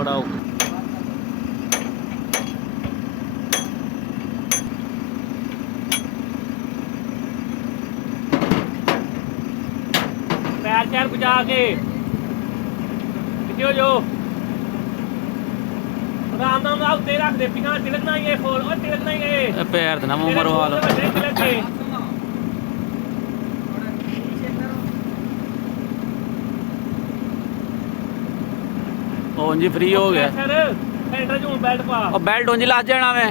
ਬੜਾ ਪੈਰ ਚੈਰ ਬਚਾ ਕੇ ਕਿਉਂ ਜੋ ਆਰਾਮ ਨਾਲ ਉੱਤੇ ਰੱਖ ਦੇ ਪਿਆ ਤਿਲਕਣਾ ਹੀ ਇਹ ਖੋਲ ਉਹ ਤਿਲਕਣਾ ਹੀ ਇਹ ਪੈਰ ਤੇ ਨਾ ਮੂੰਹ ਮਰਵਾ ਲਓ ਤਿਲਕ ਕੇ ਉਂਝ ਹੀ ਫ੍ਰੀ ਹੋ ਗਿਆ ਸਰ ਸੈਂਟਰ ਜੂਨ ਬੈਲਟ ਪਾ ਉਹ ਬੈਲਟ ਉਂਝ ਲੱਜ ਜਾਣਾ ਵੇ